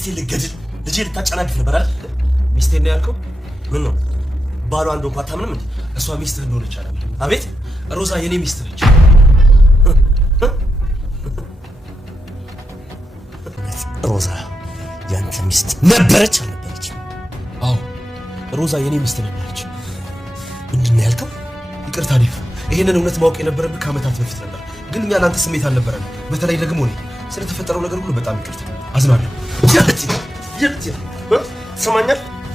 ሚስቴን ልትገድል ልጄ ልታጨናግፍ ነበር አይደል? ሚስቴን ነው ያልከው? ምን ነው ባሏ አንዱ እንኳን አታምንም እንዴ? እሷ ሚስትህ እንደሆነች አላምንም። አቤት ሮዛ የኔ ሚስት ነች። ሮዛ ያንተ ሚስት ነበረች አልነበረች? አዎ ሮዛ የኔ ሚስት ነበረች። ምንድን ነው ያልከው? ይቅርታ ዴቭ፣ ይሄንን እውነት ማወቅ የነበረብህ ከዓመታት በፊት ነበር፣ ግን እኛ ለአንተ ስሜት አልነበረንም። በተለይ ደግሞ እኔ ስለተፈጠረው ነገር ሁሉ በጣም ይቅርታ፣ አዝናለሁ።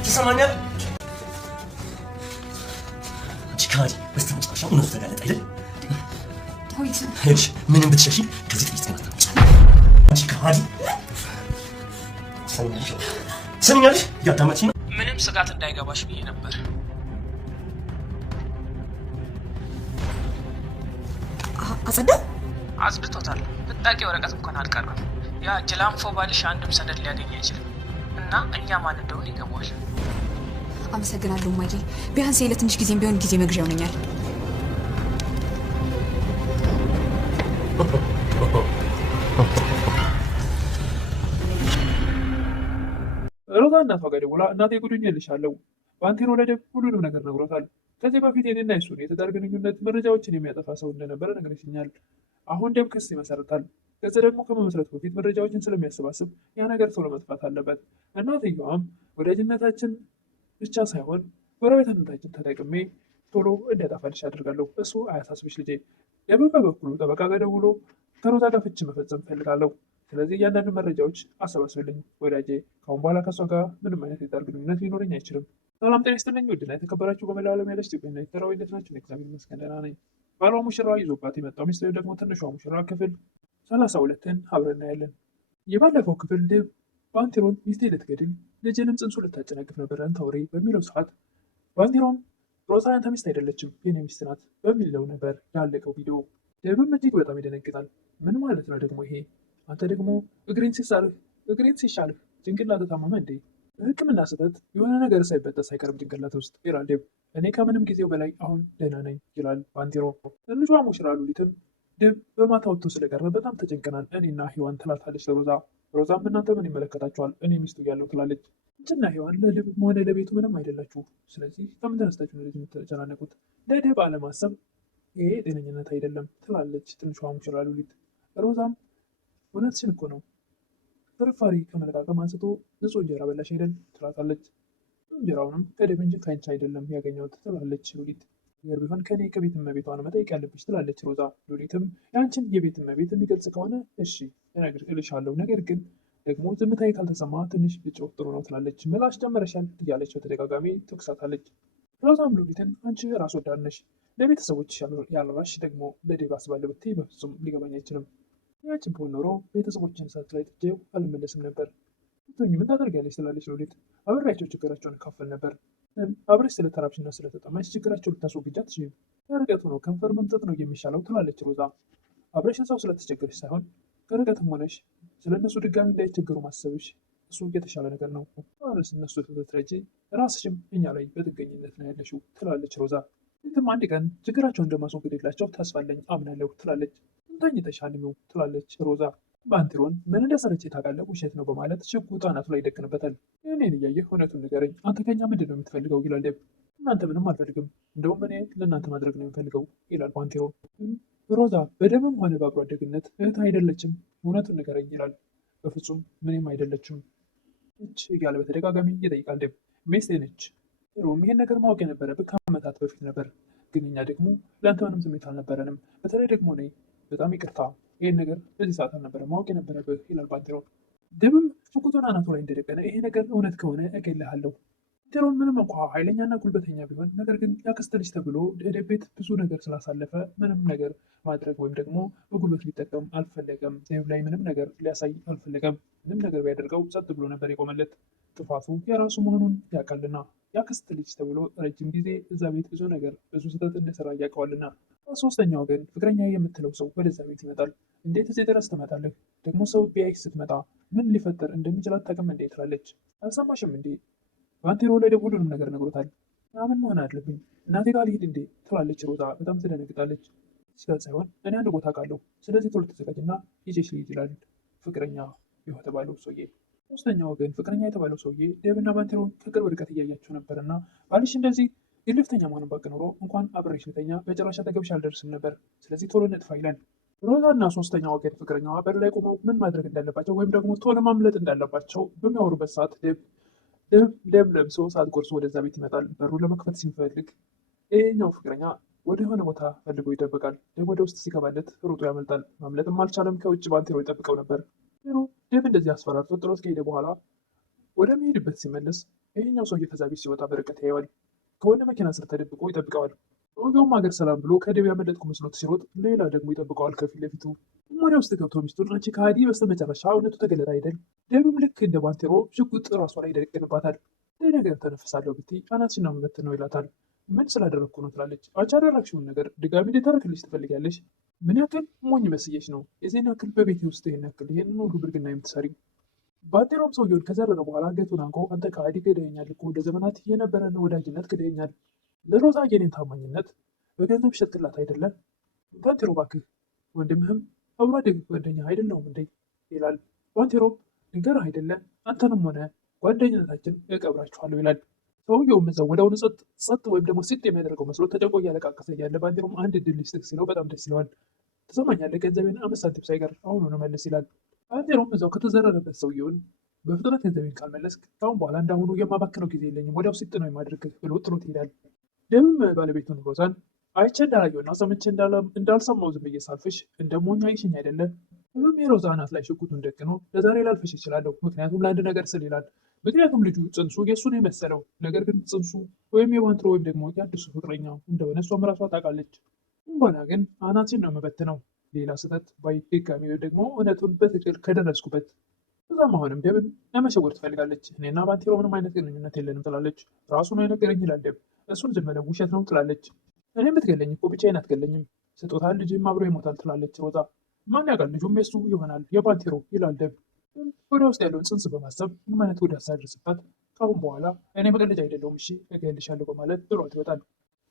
ትሰማኛል? ቺካዲ በስተመጨረሻ እውነቱ ተጋለጠ አይደል? ምንም ብትሸሺ ከዚህ ጥቂት ነው ታውቃለህ። ቺካዲ ሰምኛለሽ? ያዳመጥሽ ነው። ምንም ስጋት እንዳይገባሽ ብዬ ነበር። አጽድቶታል። ብታውቂ ወረቀት እንኳን አልቀረም። ያ ጅላንፎ ባልሽ አንድም ሰነድ ሊያገኝ አይችልም እና እኛ ማን እንደሆነ ይገባዋል። አመሰግናለሁ ማዬ። ቢያንስ ለትንሽ ጊዜም ቢሆን ጊዜ መግዣ ይሆነኛል። ሮዛ እናቷ ጋር ደውላ እናቴ ጉዱኝልሻለሁ ባንቴሮ ለደብ ሁሉንም ነገር ነግሮታል። ከዚህ በፊት የኔና የሱን የትዳር ግንኙነት መረጃዎችን የሚያጠፋ ሰው እንደነበረ ነግረሽኛል። አሁን ደም ክስ ይመሰርታል። ከዚህ ደግሞ ከመመስረቱ በፊት መረጃዎችን ስለሚያሰባስብ ያ ነገር ቶሎ መጥፋት አለበት። እናትየዋም ወዳጅነታችን ብቻ ሳይሆን ጎረቤትነታችን ተጠቅሜ ቶሎ እንዲያጠፋልሽ አድርጋለሁ። እሱ አያሳስብሽ ልጄ። ደብም በበኩሉ ጠበቃ ጋር ደውሎ ከሮዛ ጋር ፍቺ መፈጸም እፈልጋለሁ። ስለዚህ እያንዳንዱ መረጃዎች አሰባስብልኝ ወዳጄ። ከአሁን በኋላ ከእሷ ጋር ምንም አይነት የትዳር ግንኙነት ሊኖረኝ አይችልም። ሰላም ጤና ይስጥልኝ ውድና የተከበራችሁ በመላው ዓለም ያለች ኢትዮጵያና ኤርትራዊ እንዴት ናችሁ? እግዚአብሔር ይመስገን ደህና ነኝ። ባሏ ሙሽራ ይዞባት የመጣው ሚስት ደግሞ ትንሿ ሙሽራ ክፍል 32ን አብረን እናያለን። የባለፈው ክፍል ድብ ባንቴሮን ሚስቴ ልትገድል ልጅንም ጽንሱ ልታጨናግፍ ነበር አንታውሬ በሚለው ሰዓት ባንቴሮን ሮዛ ያንተ ሚስት አይደለችም የኔ ሚስት ናት በሚለው ነበር ያለቀው ቪዲዮ። ድብም እጅግ በጣም ይደነግጣል። ምን ማለት ነው ደግሞ ይሄ? አንተ ደግሞ እግሬን ሲሻልህ ጭንቅላት ታመመ እንዴ? በሕክምና ስህተት የሆነ ነገር ሳይበጠስ አይቀርም ጭንቅላት ውስጥ ይላል ድብ። እኔ ከምንም ጊዜው በላይ አሁን ደህና ነኝ ይላል ባንቴሮ። ትንሿ ሙሽራ ሉሊትም ድብ በማታ ወጥቶ ስለቀረ በጣም ተጨንቀናል እኔና ሔዋን ትላታለች ለሮዛ። ሮዛም እናንተ ምን ይመለከታችኋል እኔ ሚስቱ ያለው ትላለች። እንትና ሔዋን ለድብ ሆነ ለቤቱ ምንም አይደላችሁ፣ ስለዚህ ከምን ተነስታችሁ ነው የምትጨናነቁት? ለድብ አለማሰብ ይሄ ጤነኝነት አይደለም ትላለች ትንሿ ሙሽራ ሉሊት። ሮዛም እውነትሽን እኮ ነው፣ ፍርፋሪ ከመለቃቀም አንስቶ ንጹህ እንጀራ በላሽ አይደል ትላታለች። እንጀራውንም ከድብ እንጂ ከአንቺ አይደለም ያገኘሁት ትላለች ሉሊት። ነገር ቢሆን ከኔ ከቤት እመቤቷ ነው መጠየቅ ያለብሽ ትላለች ሮዛ። ሉሊትም የአንቺን የቤት እመቤት የሚገልጽ ከሆነ እሺ እነግርሻለሁ፣ ነገር ግን ደግሞ ዝምታዬ ካልተሰማ ትንሽ ብጮህ ጥሩ ነው ትላለች። ምላሽ ጀመረሻል እያለች በተደጋጋሚ ትኩሳታለች። ሮዛም ሉሊትን አንቺ ራስ ወዳድ ነሽ፣ ለቤተሰቦች ያልራሽ ደግሞ ለድብ አስባለሁ ብትይ በፍጹም ሊገባኝ አይችልም። ያችን ብሆን ኖሮ ቤተሰቦችን ሰዓት ላይ ጥጄው አልመለስም ነበር። ብትሆኚ ምን ታደርጊያለሽ ትላለች ሉሊት። አብሬያቸው ችግራቸውን እካፈል ነበር። አብረሽ ስለተራብሽና ስለተጠማሽ ችግራቸው ልታስወግጃ አትችይም። ከርቀቱ ነው ከንፈር መምጠጥ ነው የሚሻለው ትላለች ሮዛ። አብረሽን ሰው ስለተቸገረሽ ሳይሆን ከርቀትም ሆነሽ ስለ እነሱ ድጋሚ እንዳይቸገሩ ማሰብሽ እሱ የተሻለ ነገር ነው። አረስ እነሱ ልትረጂ ራስሽም እኛ ላይ በጥገኝነት ነው ያለሽው ትላለች ሮዛ። እንትም አንድ ቀን ችግራቸውን እንደማስወግድላቸው ተስፋ አለኝ አምናለሁ ትላለች። ተኝተሻል ነው ትላለች ሮዛ። ባንቴሮን ምን እንደሰረች ታውቃለህ? ውሸት ነው በማለት ሽጉጥ አናቱ ላይ ይደቅንበታል። እኔን እያየህ እውነቱን ንገረኝ፣ አንተ ከኛ ምንድን ነው የምትፈልገው? ይላል ደብ። እናንተ ምንም አልፈልግም፣ እንደውም እኔ ለእናንተ ማድረግ ነው የምፈልገው ይላል ባንቴሮን። ሮዛ በደምም ሆነ በአብሮ አደግነት እህት አይደለችም፣ እውነቱን ንገረኝ ይላል። በፍጹም ምንም አይደለችም እች እያለ በተደጋጋሚ ይጠይቃል ደብ። ሚስቴ ነች። ሮም ይሄን ነገር ማወቅ የነበረብህ ከዓመታት በፊት ነበር፣ ግን እኛ ደግሞ ለአንተ ምንም ስሜት አልነበረንም። በተለይ ደግሞ እኔ በጣም ይቅርታ፣ ይህን ነገር በዚህ ሰዓት አልነበረ ማወቅ የነበረብህ ይላል ባንቴሮን። ድብም ሽጉጡን አናቱ ላይ እንደደቀነ ይሄ ነገር እውነት ከሆነ እገልሃለሁ። ባንቴሮን ምንም እንኳ ኃይለኛና ጉልበተኛ ቢሆን ነገር ግን ያክስት ልጅ ተብሎ ደብ ቤት ብዙ ነገር ስላሳለፈ ምንም ነገር ማድረግ ወይም ደግሞ በጉልበት ሊጠቀም አልፈለገም። ደብ ላይ ምንም ነገር ሊያሳይ አልፈለገም። ምንም ነገር ቢያደርገው ጸጥ ብሎ ነበር የቆመለት። ጥፋቱ የራሱ መሆኑን ያውቃልና ያክስት ልጅ ተብሎ ረጅም ጊዜ እዛ ቤት ብዙ ስህተት እንደሰራ እያውቀዋልና። ሶስተኛው ግን ፍቅረኛ የምትለው ሰው ወደዛ ቤት ይመጣል። እንዴት እዚህ ድረስ ትመጣለህ? ደግሞ ሰው ቢያይህ ስትመጣ ምን ሊፈጠር እንደሚችል አታውቅም እንዴ ትላለች። አልሰማሽም እንዴ? ባንቴሮ ለደብ ሁሉንም ነገር ነግሮታል። ምን መሆን አለብኝ? እናቴ ጋር ልሂድ እንዴ ትላለች ሮዛ። በጣም ትደነግጣለች። ሲጋር ሳይሆን እኔ አንድ ቦታ ቃለሁ፣ ስለዚህ ቶሎ ተዘጋጅና ይዤሽ ልሂድ ይላል ፍቅረኛ የተባለው ሰውዬ። ሶስተኛ ወገን ፍቅረኛ የተባለው ሰውዬ ዴቭና ባንቴሮን ከቅርብ ርቀት እያያቸው ነበርና ባልሽ እንደዚህ ግልፍተኛ መሆኑን ባውቅ ኖሮ እንኳን አብሬሽ ልተኛ በጭራሽ አጠገብሽ አልደርስም ነበር። ስለዚህ ቶሎ ነጥፋ ይላል። ሮዛ እና ሶስተኛ ወገን ፍቅረኛዋ በር ላይ ቆመው ምን ማድረግ እንዳለባቸው ወይም ደግሞ ቶሎ ማምለጥ እንዳለባቸው በሚያወሩበት ሰዓት ዴቭ ለብሶ ሰዓት ጎርሶ ወደዛ ቤት ይመጣል። በሩን ለመክፈት ሲፈልግ ይሄኛው ፍቅረኛ ወደ የሆነ ቦታ ፈልጎ ይደበቃል። ዴቭ ወደ ውስጥ ሲገባለት ሩጦ ያመልጣል። ማምለጥም አልቻለም። ከውጭ ባንቴሮ ይጠብቀው ነበር። ዴቭ እንደዚህ አስፈራርቶ ጥሎት ከሄደ በኋላ ወደሚሄድበት ሲመለስ ይሄኛው ሰውዬ ከዛ ቤት ሲወጣ በርቀት ያየዋል። ከሆነ መኪና ስር ተደብቆ ይጠብቀዋል። ሰውየውም ሀገር ሰላም ብሎ ከዴቭ ያመለጥኩ መስሎት ሲሮጥ ሌላ ደግሞ ይጠብቀዋል ከፊት ለፊቱ። ወደ ውስጥ ገብቶ ሚስቱን አንቺ ከሃዲ፣ በስተመጨረሻ እውነቱ ተገለጠ አይደል? ዴቭም ልክ እንደ ባንቴሮ ሽጉጥ ራሷ ላይ ይደቅንባታል። ነገር ተነፍሳለሁ ብትይ አናትሽን ነው የምበት ነው ይላታል። ምን ስላደረግኩ ነው ትላለች። አንቺ ያደረግሽውን ነገር ድጋሚ እንድታረክልሽ ትፈልጊያለሽ? ምን ያክል ሞኝ መስየሽ ነው የዚህን ያክል በቤቴ ውስጥ ይህንን ሁሉ ብልግና የምትሰሪው? ባንቴሮም ሰውየውን ከዘረረ በኋላ አንገቱን አንቆ አንተ ከሃዲ ክደኸኛል እኮ ለዘመናት የነበረን ወዳጅነት ክደኸኛል። ለሮዛ የኔን ታማኝነት በገንዘብ ሸጥላት አይደለም? ባንቴሮ እባክህ ወንድምህም አብሮ አደግ ጓደኛ አይደለሁም እንዴ ይላል። ባንቴሮም ንገርህ አይደለ አንተንም ሆነ ጓደኝነታችን እቀብራችኋለሁ ይላል። ሰውየውም እዛው ወዲያውኑ ጸጥ ወይም ደግሞ ሲጥ የሚያደርገው መስሎ ተጨንቆ እያለቃቀሰ እያለ ባንቴሮም አንድ ድል ሊስጥህ ሲለው በጣም ደስ ይለዋል። ትሰማኛለህ? ገንዘቤን 5 ሳንቲም ሳይቀር አሁኑኑ መልስ ይላል። ባንቴሮም እዛው ከተዘረረበት ሰውየውን በፍጥነት ገንዘቤን ካልመለስክ ከአሁን በኋላ እንዳሁኑ የማባክነው ጊዜ የለኝም፣ ወዲያው ሲጥ ነው የማድረግህ ብሎ ጥሎት ይሄዳል። ዴቭም ባለቤቱን ሮዛን አይቼ እንዳላየውና ሰምቼ እንዳልሰማው ዝም ብዬ ሳልፍሽ እንደ ሞኝ አይሽኝ አይደለ? ዴቭም የሮዛ አናት ላይ ሽጉጡን ደቅኖ ለዛሬ ላልፍሽ ይችላለሁ፣ ምክንያቱም ለአንድ ነገር ስል ይላል። ምክንያቱም ልጁ ጽንሱ የእሱን የመሰለው ነገር ግን ጽንሱ ወይም የባንቴሮ ወይም ደግሞ የአዲሱ ፍቅረኛው እንደሆነ እሷም ራሷ ታውቃለች። ሆና ግን አናትሽን ነው የምበትነው ሌላ ስህተት ባይ ድጋሚ ወይም ደግሞ እውነቱን በትክክል ከደረስኩበት። እዛም አሁንም ዴቭን ለመሸወር ትፈልጋለች። እኔና ባንቴሮ ምንም አይነት ግንኙነት የለንም ትላለች። ራሱ ነው የነገረኝ ይላል ዴቭ። እሱን ዝም በለው ውሸት ነው ትላለች። እኔ የምትገለኝ እኮ ብቻዬን አትገለኝም፣ ስጦታ ልጅም አብሮ ይሞታል ትላለች ሮዛ። ማን ያውቃል ልጁም የሱ ይሆናል የባንቴሮ ይላል ዴቭ። ወደ ውስጥ ያለውን ጽንስ በማሰብ ምንም አይነት ጉዳት ሳይደርስባት ከአሁን በኋላ እኔ መቀለጃ አይደለሁም እሺ እገልሻለሁ በማለት ጥሏት ይወጣል።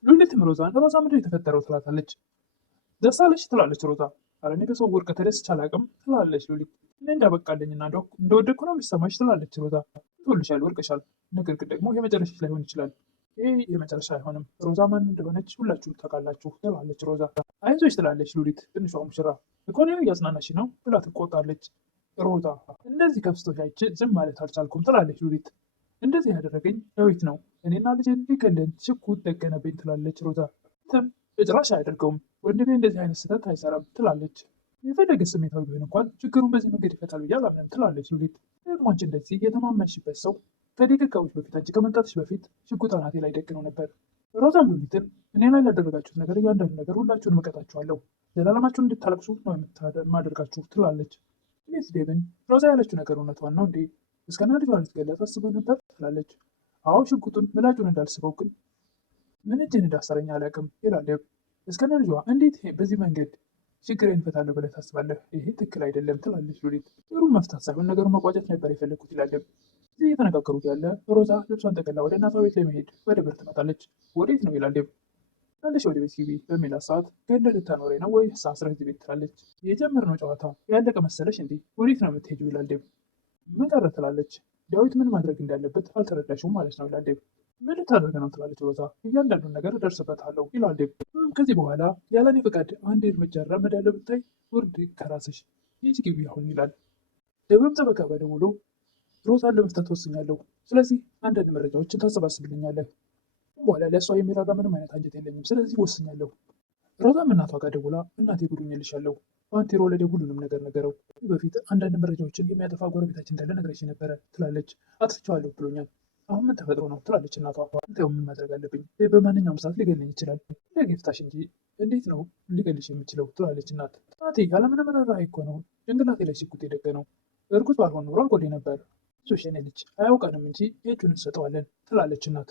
ሉሊትም ሮዛ ምንድን የተፈጠረው ትላታለች። ደስ አለሽ ትላለች ሮዛ። ኧረ እኔ በሰው ወርቅ ተደስቼ አላውቅም ትላለች ሉሊት። እኔ እንዳበቃለኝና እንደወደድኩ ነው የሚሰማሽ ትላለች ሮዛ። ትወልሻል፣ ወርቅሻል፣ ነገር ግን ደግሞ የመጨረሻሽ ላይሆን ይችላል። ይህ የመጨረሻ አይሆንም። ሮዛ ማን እንደሆነች ሁላችሁም ታውቃላችሁ ትላለች ሮዛ። አይዞሽ ትላለች ሉሊት። ትንሿ ሙሽራ ኢኮኖሚ እያጽናናሽ ነው ብላ ትቆጣለች ሮዛ። እንደዚህ ከፍቶሽ አይቼ ዝም ማለት አልቻልኩም ትላለች ሉሊት። እንደዚህ ያደረገኝ ዳዊት ነው፣ እኔና ልጄን ሊገለን ሽጉጥ ደቀነብኝ ትላለች ሮዛ። በጭራሽ አያደርገውም፣ ወንድሜ እንደዚህ አይነት ስህተት አይሰራም ትላለች። የፈለገ ስሜታዊ ቢሆን እንኳን ችግሩን በዚህ መንገድ ይፈታል ብዬ አላምንም ትላለች ሉሊት። ደግሞ አንቺ እንደዚህ የተማመንሽበት ሰው ከደቂቃዎች በፊት አንቺ ከመምጣትሽ በፊት ሽጉጥ አናቴ ላይ ደቅነው ነበር። ሮዛም ሉሊትን እኔ ላይ ላደረጋችሁት ነገር እያንዳንዱ ነገር ሁላችሁን እቀጣችኋለሁ፣ ዘላለማችሁን እንድታለቅሱ ነው የማደርጋችሁ ትላለች። ሉሊት ዴቭን ሮዛ ያለችው ነገር እውነቷን ነው እንዴ? እስከና ልጇ ልትገላት አስበው ነበር ትላለች። አዎ ሽጉጡን ምላጩን እንዳልስበው ግን ምን እጅን እንዳሰረኝ አላውቅም ይላል ዴቭ። እስከነ ልጇ እንዴት በዚህ መንገድ ችግሬን እፈታለሁ ብለህ ታስባለህ? ይሄ ትክክል አይደለም ትላለች ሉሊት። ጥሩ መፍታት ሳይሆን ነገሩን መቋጨት ነበር የፈለግኩት ይላል ዴቭ። እዚህ እየተነጋገሩት ያለ ሮዛ ልብሷን ጠቅልላ ወደ እናቷ ቤት ለመሄድ ወደ በር ትመጣለች። ወዴት ነው ይላል ዴቭ። ትላለች ወደ ቤት ግቢ በሚላት ሰዓት ገለ ልታኖረኝ ነው ወይ አስረህ እዚህ ቤት ትላለች። የጀመርነው ጨዋታ ያለቀ መሰለሽ እንዴ? ወዴት ነው የምትሄጂው ይላል ዴቭ። ምን ቀረ ትላለች። ዳዊት ምን ማድረግ እንዳለበት አልተረዳሽውም ማለት ነው ይላል ዴቭ። ምን ልታደርግ ነው ትላለች ሮዛ። እያንዳንዱን ነገር እደርስበታለሁ ይላል ዴቭ። ከዚህ በኋላ ያለኔ ፈቃድ አንድ እርምጃ እራመዳለሁ ብታይ ውርድ ከራስሽ ይህች ግቢ አሁን ይላል። ዴቭም ጠበቃ በደውሎ ሮዛን ለመፍታት ወስኛለሁ፣ ስለዚህ አንዳንድ መረጃዎችን ታሰባስብልኛለህ። በኋላ ለእሷ የሚራራ ምንም አይነት አንጀት የለኝም፣ ስለዚህ ወስኛለሁ። ሮዛም እናቷ ጋር ደውላ እናቴ ጉዱኝልሻለሁ፣ ባንቴሮ ለዴቭ ሁሉንም ነገር ነገረው። በፊት አንዳንድ መረጃዎችን የሚያጠፋ ጎረቤታችን እንዳለ ነግረሽ ነበረ ትላለች። አጥፍቼዋለሁ ብሎኛል። አሁን ምን ተፈጥሮ ነው ትላለች እናቷ። አንተው ምን ማድረግ አለብኝ? በማንኛውም ሰዓት ሊገለኝ ይችላል። ለጌፍታሽ እንጂ እንዴት ነው ሊገልሽ የሚችለው ትላለች እናት። እናቴ ያለምንም ርህራሄ እኮ ነው ጭንቅላቴ ላይ ሽጉጥ የደቀነው። እርጉዝ ባልሆን ኖሮ አልጎዳኝ ነበር። እሱ የኔ ልጅ አያውቀንም እንጂ የእጁን እንሰጠዋለን ትላለች እናት።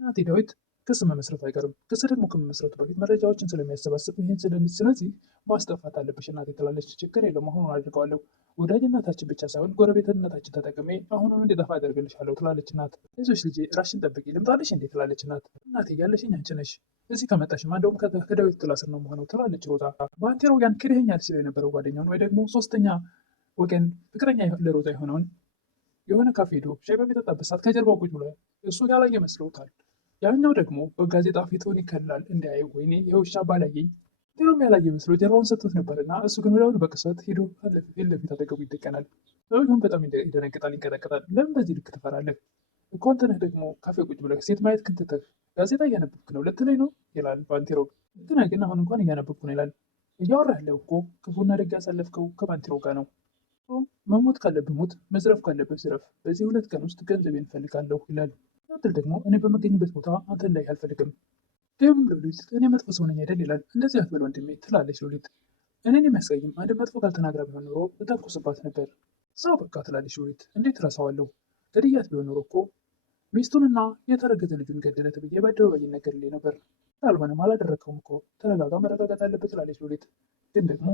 እናቴ ዳዊት ክስ መመስረቱ አይቀርም። ክስ ደግሞ ከመመስረቱ በፊት መረጃዎችን ስለሚያሰባስብ ይህን ስለዚህ ማስጠፋት አለብሽ እናቴ ትላለች። ችግር የለም አሁኑን አድርገዋለሁ። ወዳጅነታችን ብቻ ሳይሆን ጎረቤትነታችን ተጠቅሜ አሁኑን እንዲጠፋ አደርግልሻለሁ ትላለች እናት። አይዞሽ ልጄ ራስሽን ጠብቂ ልምጣልሽ እንዴ ትላለች እናት። እናቴ ያለሽኝ አንቺ ነሽ። እዚህ ከመጣሽማ እንደውም ከዳዊት ጥላ ስር ነው መሆነው ትላለች ሮዛ። ባንቴሮ ያን ክደኸኛል ሲለው የነበረው ጓደኛውን ወይ ደግሞ ሶስተኛ ወገን ፍቅረኛ ለሮዛ የሆነውን የሆነ ካፌ ሄዶ ሻይ በሚጠጣበት ሰዓት ከጀርባው ቁጭ ብሏል። እሱ ያላየ መስሎታል። ያኛው ደግሞ በጋዜጣ ፊቱን ይከላል እንዳያየው። ወይኔ የውሻ ባላየኝ ሌሎም ያላየ መስሎ ጀርባውን ሰጥቶት ነበርና እሱ ግን ወዲያውኑ በቅጽበት ሄዶ ፊት ለፊት አጠገቡ ይደቀናል። ሰውየውም በጣም ይደነግጣል፣ ይንቀጠቀጣል። ለምን በዚህ ልክ ትፈራለህ? እኮ አንተ ነህ ደግሞ ካፌ ቁጭ ብለህ ሴት ማየት ክንትተህ ጋዜጣ እያነበብክ ነው ልትለኝ ነው ይላል ባንቴሮ። እንትና ግን አሁን እንኳን እያነበብኩ ነው ይላል። እያወራህ ያለው እኮ ክፉና ደግ ያሳለፍከው ከባንቴሮ ጋር ነው። መሞት ካለብህ ሙት፣ መዝረፍ ካለብህ ዝረፍ። በዚህ 2 ቀን ውስጥ ገንዘቤን እፈልጋለሁ ይላል። ሲቀጥል ደግሞ እኔ በመገኝበት ቦታ አንተ እንዳይ አልፈልግም። ደምም ሉሊት እኔ መጥፎ ሰው ነኝ አይደል ይላል። እንደዚህ አትበል ወንድሜ ትላለች ሉሊት። እኔን የሚያስቀይም አንድ መጥፎ ካልተናግራ ቢሆን ኖሮ ልተኩስባት ነበር። ሰው በቃ ትላለች ሉሊት። እንዴት ረሳዋለሁ? ገድያት ቢሆን ኖሮ እኮ ሚስቱንና የተረገዘ ልጁን ገደለ ተብዬ በአደባባይ ይነገርልኝ ነበር። ካልሆነም አላደረግከውም እኮ። ተረጋጋ፣ መረጋጋት አለበት ትላለች ሉሊት። ግን ደግሞ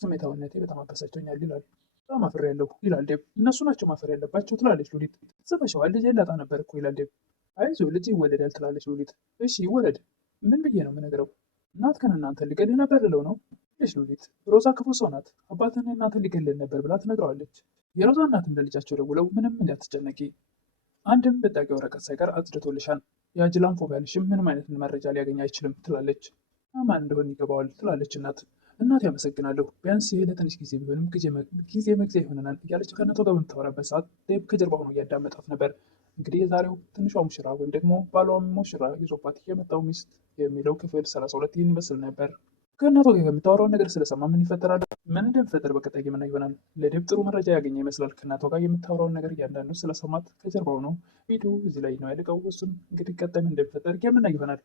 ስሜታዊነቴ በጣም አበሳጭቶኛል ይላል። በጣም አፍሬያለሁ ይላል ዴብ። እነሱ ናቸው ማፈር ያለባቸው ትላለች ሉሊት። ጽፈሸዋል፣ ልጅ ላጣ ነበር እኮ ይላል ዴብ። አይዞህ ልጅ ይወለዳል ትላለች ሉሊት። እሺ ይወለድ፣ ምን ብዬ ነው የምነግረው? እናትህን እናንተን ሊገድል ነበር ልለው ነው ትላለች ሉሊት። ሮዛ ክፉ ሰው ናት፣ አባትህን እናንተን ሊገድል ነበር ብላ ትነግረዋለች። የሮዛ እናትም ለልጃቸው ደውለው ምንም እንዳትጨነቂ፣ አንድም ብጣቂ ወረቀት ሳይቀር አጽድቶልሻል። የአጅላን ፎቢያልሽም ምንም አይነት መረጃ ሊያገኝ አይችልም ትላለች። ማን እንደሆን ይገባዋል ትላለች እናት። እናት ያመሰግናለሁ፣ ቢያንስ ይሄ ለትንሽ ጊዜ ቢሆንም ጊዜ መግዚያ ይሆነናል እያለች ከእናቷ ጋር በምታወራበት ሰዓት ዴብ ከጀርባ ሆኖ እያዳመጣት ነበር። እንግዲህ የዛሬው ትንሿ ሙሽራ ወይም ደግሞ ባሏም ሙሽራ ይዞባት የመጣው ሚስት የሚለው ክፍል 32 ይህን ይመስል ነበር። ከእናቷ ጋር የምታወራውን ነገር ስለሰማ ምን ይፈጠራል፣ ምን እንደሚፈጠር በቀጣይ የምናየው ይሆናል። ለዴብ ጥሩ መረጃ ያገኘ ይመስላል። ከእናቷ ጋር የምታወራውን ነገር እያንዳንዱ ስለሰማት ከጀርባው ነው። ቪዲዮ እዚህ ላይ ነው ያለቀው። እሱን እንግዲህ ቀጣይ ምን እንደሚፈጠር የምናየው ይሆናል።